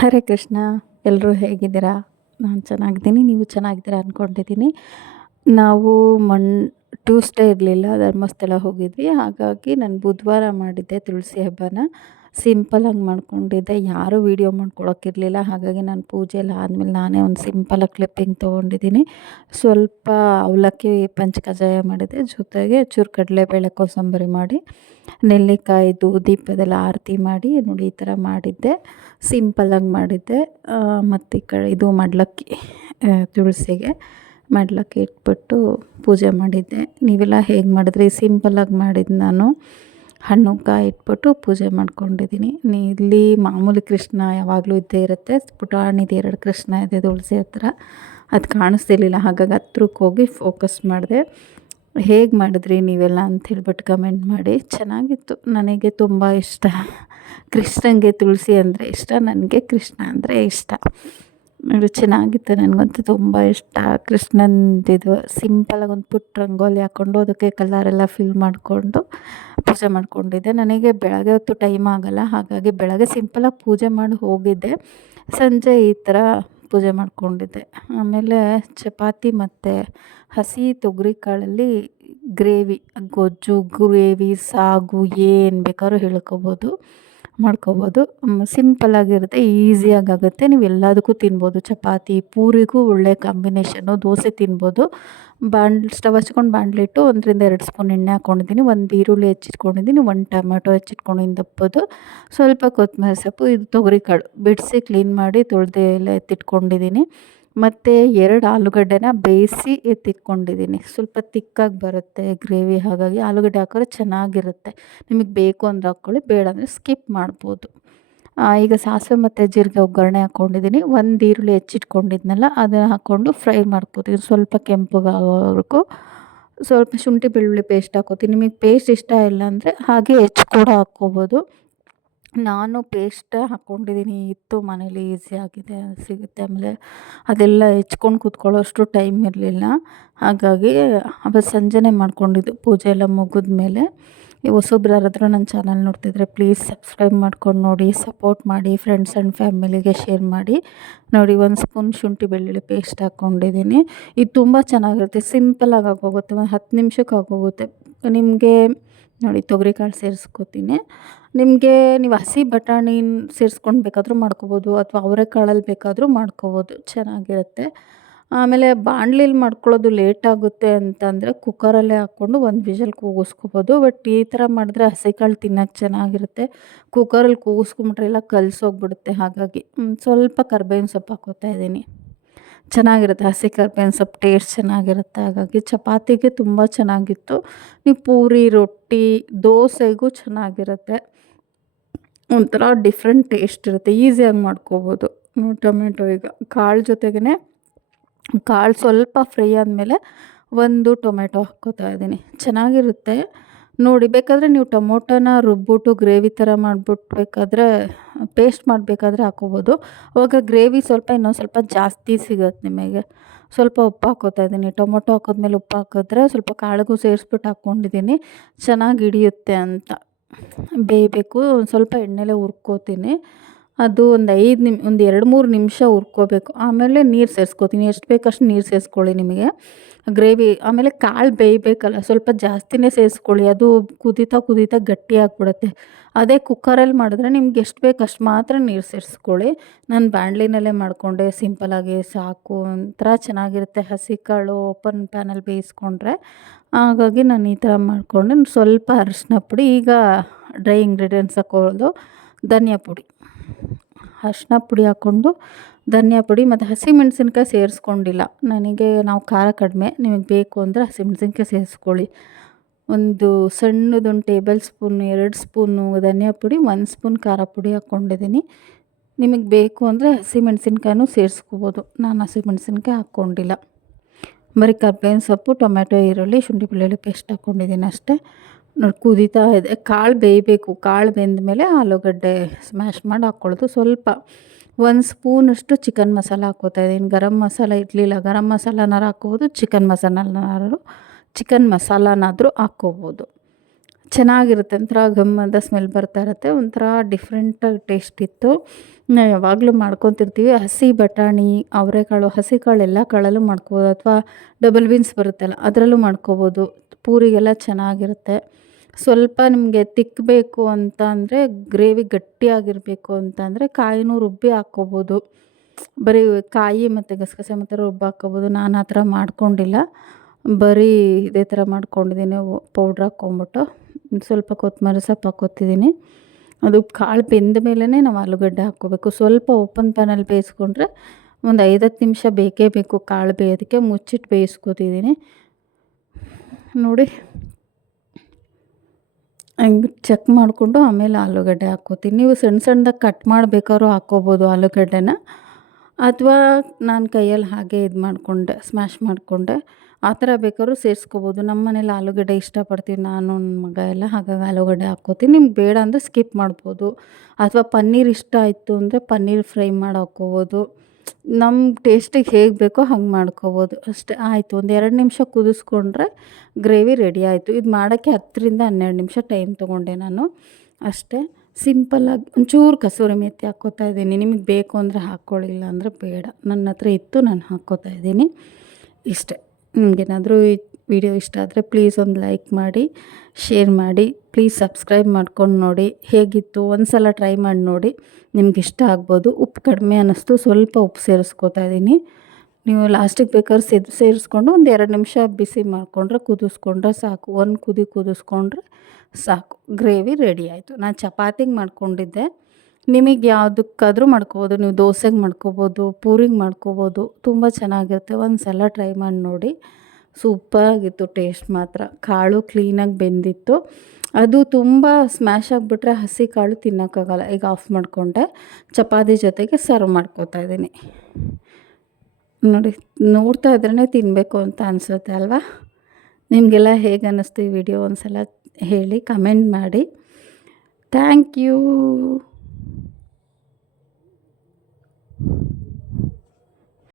ಹರೇ ಕೃಷ್ಣ ಎಲ್ಲರೂ ಹೇಗಿದ್ದೀರಾ? ನಾನು ಚೆನ್ನಾಗಿದ್ದೀನಿ, ನೀವು ಚೆನ್ನಾಗಿದ್ದೀರಾ ಅಂದ್ಕೊಂಡಿದ್ದೀನಿ ನಾವು ಮಣ್, ಟ್ಯೂಸ್ಡೇ ಇರಲಿಲ್ಲ, ಧರ್ಮಸ್ಥಳ ಹೋಗಿದ್ವಿ. ಹಾಗಾಗಿ ನಾನು ಬುಧವಾರ ಮಾಡಿದ್ದೆ ತುಳಸಿ ಹಬ್ಬನ. ಸಿಂಪಲಾಗಿ ಮಾಡ್ಕೊಂಡಿದ್ದೆ. ಯಾರೂ ವಿಡಿಯೋ ಮಾಡ್ಕೊಳಕ್ಕಿರಲಿಲ್ಲ. ಹಾಗಾಗಿ ನಾನು ಪೂಜೆ ಎಲ್ಲ ಆದಮೇಲೆ ನಾನೇ ಒಂದು ಸಿಂಪಲಾಗಿ ಕ್ಲಿಪ್ಪಿಂಗ್ ತೊಗೊಂಡಿದ್ದೀನಿ. ಸ್ವಲ್ಪ ಅವಲಕ್ಕಿ ಪಂಚಕಜಾಯ ಮಾಡಿದೆ. ಜೊತೆಗೆ ಚೂರು ಕಡಲೆಬೇಳೆ ಕೋಸಂಬರಿ ಮಾಡಿ ನೆಲ್ಲಿಕಾಯಿದು ದೀಪದೆಲ್ಲ ಆರತಿ ಮಾಡಿ, ನೋಡಿ ಈ ಥರ ಮಾಡಿದ್ದೆ. ಸಿಂಪಲ್ಲಾಗಿ ಮಾಡಿದ್ದೆ. ಮತ್ತು ಈ ಕಡೆ ಇದು ಮಡ್ಲಕ್ಕಿ ತುಳಸಿಗೆ ಮಡ್ಲಕ್ಕಿ ಇಟ್ಬಿಟ್ಟು ಪೂಜೆ ಮಾಡಿದ್ದೆ. ನೀವೆಲ್ಲ ಹೇಗೆ ಮಾಡಿದ್ರಿ? ಸಿಂಪಲ್ಲಾಗಿ ಮಾಡಿದ್ದು ನಾನು. ಹಣ್ಣು ಕಾಯಿ ಇಟ್ಬಿಟ್ಟು ಪೂಜೆ ಮಾಡ್ಕೊಂಡಿದ್ದೀನಿ. ಇಲ್ಲಿ ಮಾಮೂಲಿ ಕೃಷ್ಣ ಯಾವಾಗಲೂ ಇದ್ದೇ ಇರುತ್ತೆ. ಪುಟಾಣಿದು ಎರಡು ಕೃಷ್ಣ ಇದೆ, ತುಳಸಿ ಹತ್ರ. ಅದು ಕಾಣಿಸ್ತಿರ್ಲಿಲ್ಲ. ಹಾಗಾಗಿ ಹತ್ರಕ್ಕೆ ಹೋಗಿ ಫೋಕಸ್ ಮಾಡಿದೆ. ಹೇಗೆ ಮಾಡಿದ್ರಿ ನೀವೆಲ್ಲ ಅಂತ ಹೇಳ್ಬಿಟ್ಟು ಕಮೆಂಟ್ ಮಾಡಿ. ಚೆನ್ನಾಗಿತ್ತು. ನನಗೆ ತುಂಬ ಇಷ್ಟ. ಕೃಷ್ಣನಿಗೆ ತುಳಸಿ ಅಂದರೆ ಇಷ್ಟ, ನನಗೆ ಕೃಷ್ಣ ಅಂದರೆ ಇಷ್ಟ. ಚೆನ್ನಾಗಿತ್ತು. ನನಗಂತೂ ತುಂಬ ಇಷ್ಟ. ಕೃಷ್ಣಂದಿದು ಸಿಂಪಲಾಗಿ ಒಂದು ಪುಟ್ಟ ರಂಗೋಲಿ ಹಾಕ್ಕೊಂಡು ಅದಕ್ಕೆ ಕಲರೆಲ್ಲ ಫಿಲ್ ಮಾಡಿಕೊಂಡು ಪೂಜೆ ಮಾಡಿಕೊಂಡಿದ್ದೆ. ನನಗೆ ಬೆಳಗ್ಗೆ ಹೊತ್ತು ಟೈಮ್ ಆಗೋಲ್ಲ. ಹಾಗಾಗಿ ಬೆಳಗ್ಗೆ ಸಿಂಪಲಾಗಿ ಪೂಜೆ ಮಾಡಿ ಹೋಗಿದ್ದೆ. ಸಂಜೆ ಈ ಥರ ಪೂಜೆ ಮಾಡಿಕೊಂಡಿದ್ದೆ. ಆಮೇಲೆ ಚಪಾತಿ ಮತ್ತು ಹಸಿ ತೊಗರಿ ಕಾಳಲ್ಲಿ ಗ್ರೇವಿ ಗೊಜ್ಜು ಗ್ರೇವಿ ಸಾಗು ಏನು ಬೇಕಾದ್ರೂ ಹೇಳ್ಕೊಬೋದು. ಮಾಡ್ಕೊಬೋದು. ಸಿಂಪಲ್ಲಾಗಿರುತ್ತೆ ಈಸಿಯಾಗಿ ಆಗುತ್ತೆ ನೀವು ಎಲ್ಲದಕ್ಕೂ ತಿನ್ಬೋದು. ಚಪಾತಿ, ಪೂರಿಗೂ ಒಳ್ಳೆ ಕಾಂಬಿನೇಷನ್ನು ದೋಸೆ ತಿನ್ಬೋದು. ಬಾಂಡ್ ಸ್ಟವ್ ಹಚ್ಕೊಂಡು ಬಾಣಲಿಟ್ಟು ಒಂದರಿಂದ ಎರಡು ಸ್ಪೂನ್ ಎಣ್ಣೆ ಹಾಕ್ಕೊಂಡಿದ್ದೀನಿ ಒಂದು ಈರುಳ್ಳಿ ಹೆಚ್ಚಿಟ್ಕೊಂಡಿದ್ದೀನಿ, ಒಂದು ಟೊಮೆಟೊ ಹೆಚ್ಚಿಟ್ಕೊಂಡಿದ್ದೀನಿ ದಪ್ಪೋದು ಸ್ವಲ್ಪ ಕೊತ್ತಂಬರಿ ಸೊಪ್ಪು, ಇದು ತೊಗರಿ ಕಾಳು ಬಿಡಿಸಿ ಕ್ಲೀನ್ ಮಾಡಿ ತೊಳೆದು ಎತ್ತಿಟ್ಕೊಂಡಿದ್ದೀನಿ. ಮತ್ತು ಎರಡು ಆಲೂಗಡ್ಡೆನ ಬೇಯಿಸಿ ಎತ್ತಿಟ್ಕೊಂಡಿದ್ದೀನಿ. ಸ್ವಲ್ಪ ತಿಕ್ಕಾಗಿ ಬರುತ್ತೆ ಗ್ರೇವಿ, ಹಾಗಾಗಿ ಆಲೂಗಡ್ಡೆ ಹಾಕಿದ್ರೆ ಚೆನ್ನಾಗಿರುತ್ತೆ. ನಿಮಗೆ ಬೇಕು ಅಂದರೆ ಹಾಕ್ಕೊಳ್ಳಿ, ಬೇಡ ಅಂದರೆ ಸ್ಕಿಪ್ ಮಾಡ್ಬೋದು. ಈಗ ಸಾಸಿವೆ ಮತ್ತು ಜೀರಿಗೆ ಒಗ್ಗರಣೆ ಹಾಕ್ಕೊಂಡಿದ್ದೀನಿ. ಒಂದು ಈರುಳ್ಳಿ ಹೆಚ್ಚಿಟ್ಕೊಂಡಿದ್ನಲ್ಲ, ಅದನ್ನು ಹಾಕ್ಕೊಂಡು ಫ್ರೈ ಮಾಡ್ಕೋತೀನಿ ಸ್ವಲ್ಪ ಕೆಂಪಗಾಗೋವರೆಗೂ. ಸ್ವಲ್ಪ ಶುಂಠಿ ಬೆಳ್ಳುಳ್ಳಿ ಪೇಸ್ಟ್ ಹಾಕೋತೀನಿ. ನಿಮಗೆ ಪೇಸ್ಟ್ ಇಷ್ಟ ಇಲ್ಲ ಅಂದರೆ ಹಾಗೆ ಹೆಚ್ಚು ಕೂಡ ಹಾಕ್ಕೋಬೋದು. ನಾನು ಪೇಸ್ಟ್ ಹಾಕ್ಕೊಂಡಿದ್ದೀನಿ ಇತ್ತು ಮನೇಲಿ ಈಸಿಯಾಗಿದೆ ಸಿಗುತ್ತೆ ಆಮೇಲೆ ಅದೆಲ್ಲ ಹೆಚ್ಕೊಂಡು ಕೂತ್ಕೊಳ್ಳೋ ಅಷ್ಟು ಟೈಮ್ ಇರಲಿಲ್ಲ. ಹಾಗಾಗಿ ಆವತ್ತು ಸಂಜೆನೇ ಮಾಡ್ಕೊಂಡಿದ್ದು, ಪೂಜೆ ಎಲ್ಲ ಮುಗಿದ್ಮೇಲೆ ಈ ಹೊಸೊಬ್ರು ಯಾರಾದರೂ ನನ್ನ ಚಾನಲ್ ನೋಡ್ತಿದ್ರೆ ಪ್ಲೀಸ್ ಸಬ್ಸ್ಕ್ರೈಬ್ ಮಾಡ್ಕೊಂಡು ನೋಡಿ ಸಪೋರ್ಟ್ ಮಾಡಿ ಫ್ರೆಂಡ್ಸ್ ಆ್ಯಂಡ್ ಫ್ಯಾಮಿಲಿಗೆ ಶೇರ್ ಮಾಡಿ. ನೋಡಿ, ಒಂದು ಸ್ಪೂನ್ ಶುಂಠಿ ಬೆಳ್ಳುಳ್ಳಿ ಪೇಸ್ಟ್ ಹಾಕ್ಕೊಂಡಿದ್ದೀನಿ ಇದು ತುಂಬ ಚೆನ್ನಾಗಿರುತ್ತೆ ಸಿಂಪಲಾಗಿ ಆಗೋಗುತ್ತೆ, ಒಂದು ಹತ್ತು ನಿಮಿಷಕ್ಕೆ ಆಗೋಗುತ್ತೆ. ನಿಮಗೆ ನೋಡಿ ತೊಗರಿಕಾಳು ಸೇರಿಸ್ಕೋತೀನಿ. ನಿಮಗೆ ನೀವು ಹಸಿ ಬಟಾಣಿ ಸೇರಿಸ್ಕೊಂಡು ಬೇಕಾದರೂ ಮಾಡ್ಕೋಬೋದು ಅಥವಾ ಅವರೆಕಾಳಲ್ಲಿ ಬೇಕಾದರೂ ಮಾಡ್ಕೋಬೋದು, ಚೆನ್ನಾಗಿರುತ್ತೆ. ಆಮೇಲೆ ಬಾಣ್ಲಿಲಿ ಮಾಡ್ಕೊಳ್ಳೋದು ಲೇಟ್ ಆಗುತ್ತೆ ಅಂತಂದರೆ ಕುಕ್ಕರಲ್ಲೇ ಹಾಕ್ಕೊಂಡು ಒಂದು ವಿಷಲ್ ಕೂಗಿಸ್ಕೋಬೋದು, ಬಟ್ ಈ ಥರ ಮಾಡಿದ್ರೆ ಹಸಿ ಕಾಳು ತಿನ್ನೋಕೆ ಚೆನ್ನಾಗಿರುತ್ತೆ. ಕುಕ್ಕರಲ್ಲಿ ಕೂಗಿಸ್ಕೊಂಬಿಟ್ರೆ ಎಲ್ಲ ಕಲಸೋಗ್ಬಿಡುತ್ತೆ ಹಾಗಾಗಿ. ಸ್ವಲ್ಪ ಕರ್ಬೇವಿನ ಸೊಪ್ಪು ಹಾಕೋತಾ ಇದ್ದೀನಿ. ಚೆನ್ನಾಗಿರುತ್ತೆ, ಹಸಿ ಕರ್ಬೇವಿನ ಸೊಪ್ಪು ಟೇಸ್ಟ್ ಚೆನ್ನಾಗಿರುತ್ತೆ ಹಾಗಾಗಿ. ಚಪಾತಿಗೆ ತುಂಬ ಚೆನ್ನಾಗಿತ್ತು. ನೀವು ಪೂರಿ, ರೊಟ್ಟಿ, ದೋಸೆಗೂ ಚೆನ್ನಾಗಿರುತ್ತೆ. ಒಂಥರ ಡಿಫ್ರೆಂಟ್ ಟೇಸ್ಟ್ ಇರುತ್ತೆ. ಈಸಿಯಾಗಿ ಮಾಡ್ಕೋಬೋದು. ಟೊಮೆಟೊ ಈಗ ಕಾಳು ಜೊತೆಗೇ ಕಾಳು ಸ್ವಲ್ಪ ಫ್ರೈ ಆದಮೇಲೆ ಒಂದು ಟೊಮೆಟೊ ಹಾಕ್ಕೋತಾ ಇದ್ದೀನಿ. ಚೆನ್ನಾಗಿರುತ್ತೆ. ನೋಡಿ, ಬೇಕಾದರೆ ನೀವು ಟೊಮೊಟೊನ ರುಬ್ಬಿಟ್ಟು ಗ್ರೇವಿ ಥರ ಮಾಡ್ಬಿಟ್ಬೇಕಾದ್ರೆ ಪೇಸ್ಟ್ ಮಾಡಬೇಕಾದ್ರೆ ಹಾಕ್ಕೋಬೋದು. ಅವಾಗ ಗ್ರೇವಿ ಸ್ವಲ್ಪ ಇನ್ನೊಂದು ಸ್ವಲ್ಪ ಜಾಸ್ತಿ ಸಿಗುತ್ತೆ ನಿಮಗೆ. ಸ್ವಲ್ಪ ಉಪ್ಪು ಹಾಕೋತಾ ಇದ್ದೀನಿ. ಟೊಮೊಟೊ ಹಾಕೋದ್ಮೇಲೆ ಉಪ್ಪು ಹಾಕಿದ್ರೆ ಸ್ವಲ್ಪ ಕಾಳಿಗೂ ಸೇರಿಸ್ಬಿಟ್ಟು ಹಾಕ್ಕೊಂಡಿದ್ದೀನಿ. ಚೆನ್ನಾಗಿ ಹಿಡಿಯುತ್ತೆ ಅಂತ. ಬೇಯಬೇಕು ಒಂದು ಸ್ವಲ್ಪ ಎಣ್ಣೆಲೇ ಹುರ್ಕೋತೀನಿ. ಅದು ಒಂದು ಐದು ನಿಮ್, ಒಂದು ಎರಡು ಮೂರು ನಿಮಿಷ ಹುರ್ಕೋಬೇಕು. ಆಮೇಲೆ ನೀರು ಸೇರಿಸ್ಕೋತೀನಿ. ಎಷ್ಟು ಬೇಕಷ್ಟು ನೀರು ಸೇರಿಸ್ಕೊಳ್ಳಿ ನಿಮಗೆ. ಗ್ರೇವಿ, ಆಮೇಲೆ ಕಾಳು ಬೇಯಬೇಕಲ್ಲ, ಸ್ವಲ್ಪ ಜಾಸ್ತಿನೇ ಸೇರಿಸ್ಕೊಳ್ಳಿ. ಅದು ಕುದೀತಾ ಕುದೀತಾ ಗಟ್ಟಿ ಆಗಿಬಿಡುತ್ತೆ. ಅದೇ ಕುಕ್ಕರಲ್ಲಿ ಮಾಡಿದ್ರೆ ನಿಮ್ಗೆ ಎಷ್ಟು ಬೇಕಷ್ಟು ಮಾತ್ರ ನೀರು ಸೇರಿಸ್ಕೊಳ್ಳಿ. ನಾನು ಬಾಣಲಿನಲ್ಲೇ ಮಾಡಿಕೊಂಡೆ. ಸಿಂಪಲಾಗಿ ಸಾಕು. ಒಂಥರ ಚೆನ್ನಾಗಿರುತ್ತೆ. ಹಸಿ ಕಾಳು ಓಪನ್ ಪ್ಯಾನಲ್ಲಿ ಬೇಯಿಸ್ಕೊಂಡ್ರೆ. ಹಾಗಾಗಿ ನಾನು ಈ ಥರ ಮಾಡಿಕೊಂಡೆ, ಸ್ವಲ್ಪ ಅರಿಶಿನ ಪುಡಿ, ಈಗ ಡ್ರೈ ಇಂಗ್ರೀಡಿಯೆಂಟ್ಸ್ ಹಾಕೊಳ್ಳೋದು ಧನಿಯಾ ಪುಡಿ. ಅರಿಶಿನ ಪುಡಿ ಹಾಕ್ಕೊಂಡು ಧನಿಯಾ ಪುಡಿ ಮತ್ತು ಹಸಿಮೆಣ್ಸಿನ್ಕಾಯಿ ಸೇರಿಸ್ಕೊಂಡಿಲ್ಲ. ನನಗೆ ನಾವು ಖಾರ ಕಡಿಮೆ, ನಿಮಗೆ ಬೇಕು ಅಂದರೆ ಹಸಿಮೆಣ್ಸಿನ್ಕಾಯಿ ಸೇರಿಸ್ಕೊಳ್ಳಿ. ಒಂದು ಸಣ್ಣದೊಂದು ಟೇಬಲ್ ಸ್ಪೂನ್, ಎರಡು ಸ್ಪೂನು ಧನಿಯಾ ಪುಡಿ, ಒಂದು ಸ್ಪೂನ್ ಖಾರ ಪುಡಿ ಹಾಕ್ಕೊಂಡಿದ್ದೀನಿ. ನಿಮಗೆ ಬೇಕು ಅಂದರೆ ಹಸಿಮೆಣ್ಸಿನ್ಕಾಯಿನೂ ಸೇರಿಸ್ಕೋಬೋದು. ನಾನು ಹಸಿಮೆಣ್ಸಿನ್ಕಾಯಿ ಹಾಕ್ಕೊಂಡಿಲ್ಲ. ಬರೀ ಕರ್ಬೇವಿನ ಸೊಪ್ಪು ಟೊಮೆಟೊ ಈರುಳ್ಳಿ, ಶುಂಠಿ ಬೆಳ್ಳುಳ್ಳಿ ಪೇಸ್ಟ್ ಹಾಕ್ಕೊಂಡಿದ್ದೀನಿ ಅಷ್ಟೇ. ನೋಡಿ ಕುದೀತಾ ಇದೆ. ಕಾಳು ಬೇಯಬೇಕು. ಕಾಳು ಬೆಂದಮೇಲೆ ಆಲೂಗಡ್ಡೆ ಸ್ಮ್ಯಾಶ್ ಮಾಡಿ ಹಾಕ್ಕೊಳ್ಳೋದು ಸ್ವಲ್ಪ ಒಂದು ಸ್ಪೂನಷ್ಟು ಚಿಕನ್ ಮಸಾಲ ಹಾಕ್ಕೋತಾ ಇದ್ದೀನಿ. ಗರಂ ಮಸಾಲ ಇರಲಿಲ್ಲ. ಗರಂ ಮಸಾಲನಾರು ಹಾಕ್ಕೋಬೋದು ಚಿಕನ್ ಮಸಾಲನಾರು ಚಿಕನ್ ಮಸಾಲನಾದರೂ ಹಾಕ್ಕೋಬೋದು. ಚೆನ್ನಾಗಿರುತ್ತೆ. ಒಂಥರ ಘಮ್ ಅಂತ ಸ್ಮೆಲ್ ಬರ್ತಾ ಇರುತ್ತೆ. ಒಂಥರ ಡಿಫ್ರೆಂಟಾಗಿ ಟೇಸ್ಟ್ ಇತ್ತು. ನಾವು ಯಾವಾಗಲೂ ಮಾಡ್ಕೊತಿರ್ತೀವಿ. ಹಸಿ ಬಟಾಣಿ, ಅವರೆಕಾಳು ಹಸಿ ಕಾಳು ಎಲ್ಲ ಕಾಳಲ್ಲೂ ಮಾಡ್ಕೋಬೋದು. ಅಥವಾ ಡಬಲ್ ಬೀನ್ಸ್ ಬರುತ್ತಲ್ಲ, ಅದರಲ್ಲೂ ಮಾಡ್ಕೋಬೋದು. ಪೂರಿಗೆಲ್ಲ ಚೆನ್ನಾಗಿರುತ್ತೆ. ಸ್ವಲ್ಪ ನಿಮಗೆ ತಿಕ್ಕಬೇಕು ಅಂತ ಅಂದರೆ ಗ್ರೇವಿ ಗಟ್ಟಿಯಾಗಿರಬೇಕು ಅಂತ ಅಂದರೆ ಕಾಯಿನೂ ರುಬ್ಬಿ ಹಾಕ್ಕೋಬೋದು. ಬರೀ ಕಾಯಿ ಮತ್ತು ಗಸಗಸೆ ಮತ್ತು ರುಬ್ಬಿ ಹಾಕ್ಕೋಬೋದು. ನಾನು ಆ ಥರ ಮಾಡ್ಕೊಂಡಿಲ್ಲ. ಬರೀ ಇದೇ ಥರ ಮಾಡ್ಕೊಂಡಿದ್ದೀನಿ. ಪೌಡ್ರ್ ಹಾಕ್ಕೊಂಬಿಟ್ಟು ಸ್ವಲ್ಪ ಕೊತ್ತಂಬರಿ ಸೊಪ್ಪು ಹಾಕ್ಕೊತಿದ್ದೀನಿ. ಅದು ಕಾಳು ಬೆಂದ ಮೇಲೇ ನಾವು ಆಲೂಗಡ್ಡೆ ಹಾಕ್ಕೋಬೇಕು. ಸ್ವಲ್ಪ ಓಪನ್ ಪ್ಯಾನಲ್ಲಿ ಬೇಯಿಸ್ಕೊಂಡ್ರೆ ಒಂದು ಐದು ಹತ್ತು ನಿಮಿಷ ಬೇಕೇ ಬೇಕು ಕಾಳು ಬೇಯೋದಕ್ಕೆ. ಮುಚ್ಚಿಟ್ಟು ಬೇಯಿಸ್ಕೊತಿದ್ದೀನಿ. ನೋಡಿ. ಹಂಗೆ ಚೆಕ್ ಮಾಡಿಕೊಂಡು ಆಮೇಲೆ ಆಲೂಗಡ್ಡೆ ಹಾಕ್ಕೋತೀನಿ. ನೀವು ಸಣ್ಣ ಸಣ್ಣದಾಗಿ ಕಟ್ ಮಾಡಬೇಕಾದ್ರೂ ಹಾಕ್ಕೋಬೋದು ಆಲೂಗಡ್ಡೆನ. ಅಥವಾ ನಾನು ಕೈಯಲ್ಲಿ ಹಾಗೆ ಇದು ಮಾಡಿಕೊಂಡೆ ಸ್ಮ್ಯಾಶ್ ಮಾಡಿಕೊಂಡೆ. ಆ ಥರ ಬೇಕಾದ್ರೂ ಸೇರಿಸ್ಕೋಬೋದು. ನಮ್ಮ ಮನೇಲಿ ಆಲೂಗಡ್ಡೆ ಇಷ್ಟಪಡ್ತೀವಿ ನಾನು ನನ್ನ ಮಗ ಎಲ್ಲ, ಹಾಗಾಗಿ ಆಲೂಗಡ್ಡೆ ಹಾಕ್ಕೋತೀನಿ. ನಿಮ್ಗೆ ಬೇಡ ಅಂದರೆ ಸ್ಕಿಪ್ ಮಾಡ್ಬೋದು. ಅಥವಾ ಪನ್ನೀರ್ ಇಷ್ಟ ಆಯಿತು ಅಂದರೆ ಪನ್ನೀರ್ ಫ್ರೈ ಮಾಡಿ ಹಾಕ್ಕೋಬೋದು. ನಮ್ಮ ಟೇಸ್ಟಿಗೆ ಹೇಗೆ ಬೇಕೋ ಹಂಗೆ ಮಾಡ್ಕೋಬೋದು. ಅಷ್ಟೇ, ಆಯಿತು. ಒಂದು ಎರಡು ನಿಮಿಷ ಕುದಿಸ್ಕೊಂಡ್ರೆ ಗ್ರೇವಿ ರೆಡಿ ಆಯಿತು. ಇದು ಮಾಡೋಕ್ಕೆ ಹತ್ತರಿಂದ ಹನ್ನೆರಡು ನಿಮಿಷ ಟೈಮ್ ತೊಗೊಂಡೆ ನಾನು. ಅಷ್ಟೇ ಸಿಂಪಲ್ಲಾಗಿ ಒಂಚೂರು ಕಸೂರಿ ಮೆತ್ತಿ ಹಾಕ್ಕೋತಾ ಇದ್ದೀನಿ. ನಿಮಗೆ ಬೇಕು ಅಂದರೆ ಹಾಕ್ಕೊಳ್ಳಿಲ್ಲ ಅಂದರೆ ಬೇಡ. ನನ್ನ ಹತ್ರ ಇತ್ತು, ನಾನು ಹಾಕ್ಕೋತಾ ಇದ್ದೀನಿ. ಇಷ್ಟೇ. ನಿಮಗೇನಾದರೂ ವಿಡಿಯೋ ಇಷ್ಟ ಆದರೆ ಪ್ಲೀಸ್ ಒಂದು ಲೈಕ್ ಮಾಡಿ ಶೇರ್ ಮಾಡಿ ಪ್ಲೀಸ್ ಸಬ್ಸ್ಕ್ರೈಬ್ ಮಾಡ್ಕೊಂಡು ನೋಡಿ. ಹೇಗಿತ್ತು? ಒಂದು ಸಲ ಟ್ರೈ ಮಾಡಿ ನೋಡಿ. ನಿಮ್ಗೆ ಇಷ್ಟ ಆಗ್ಬೋದು. ಉಪ್ಪು ಕಡಿಮೆ ಅನ್ನಿಸ್ತು. ಸ್ವಲ್ಪ ಉಪ್ಪು ಸೇರಿಸ್ಕೋತಾ ಇದ್ದೀನಿ. ನೀವು ಲಾಸ್ಟಿಗೆ ಬೇಕಾದ್ರೆ ಸೇದ್, ಸೇರಿಸ್ಕೊಂಡು ಒಂದು ಎರಡು ನಿಮಿಷ ಬಿಸಿ ಮಾಡಿಕೊಂಡ್ರೆ ಕುದಿಸ್ಕೊಂಡ್ರೆ ಸಾಕು. ಒಂದು ಕುದಿ ಕುದಿಸ್ಕೊಂಡ್ರೆ ಸಾಕು. ಗ್ರೇವಿ ರೆಡಿ ಆಯಿತು. ನಾನು ಚಪಾತಿಗೆ ಮಾಡ್ಕೊಂಡಿದ್ದೆ. ನಿಮಗೆ ಯಾವುದಕ್ಕಾದರೂ ಮಾಡ್ಕೋಬೋದು. ನೀವು ದೋಸೆಗೆ ಮಾಡ್ಕೋಬೋದು, ಪೂರಿಗೆ ಮಾಡ್ಕೋಬೋದು. ತುಂಬ ಚೆನ್ನಾಗಿರುತ್ತೆ. ಒಂದು ಸಲ ಟ್ರೈ ಮಾಡಿ ನೋಡಿ. ಸೂಪರಾಗಿತ್ತು ಟೇಸ್ಟ್ ಮಾತ್ರ. ಕಾಳು ಕ್ಲೀನಾಗಿ ಬೆಂದಿತ್ತು. ಅದು ತುಂಬ ಸ್ಮ್ಯಾಶ್ ಆಗಿಬಿಟ್ರೆ ಹಸಿ ಕಾಳು ತಿನ್ನೋಕ್ಕಾಗಲ್ಲ. ಈಗ ಆಫ್ ಮಾಡಿಕೊಂಡೆ. ಚಪಾತಿ ಜೊತೆಗೆ ಸರ್ವ್ ಮಾಡ್ಕೋತಾ ಇದ್ದೀನಿ. ನೋಡಿ, ನೋಡ್ತಾ ಇದ್ರೇ ತಿನ್ನಬೇಕು ಅಂತ ಅನಿಸುತ್ತೆ ಅಲ್ವಾ? ನಿಮಗೆಲ್ಲ ಹೇಗೆ ಅನ್ನಿಸ್ತು ಈ ವಿಡಿಯೋ ಒಂದು ಸಲ ಹೇಳಿ ಕಮೆಂಟ್ ಮಾಡಿ. Thank you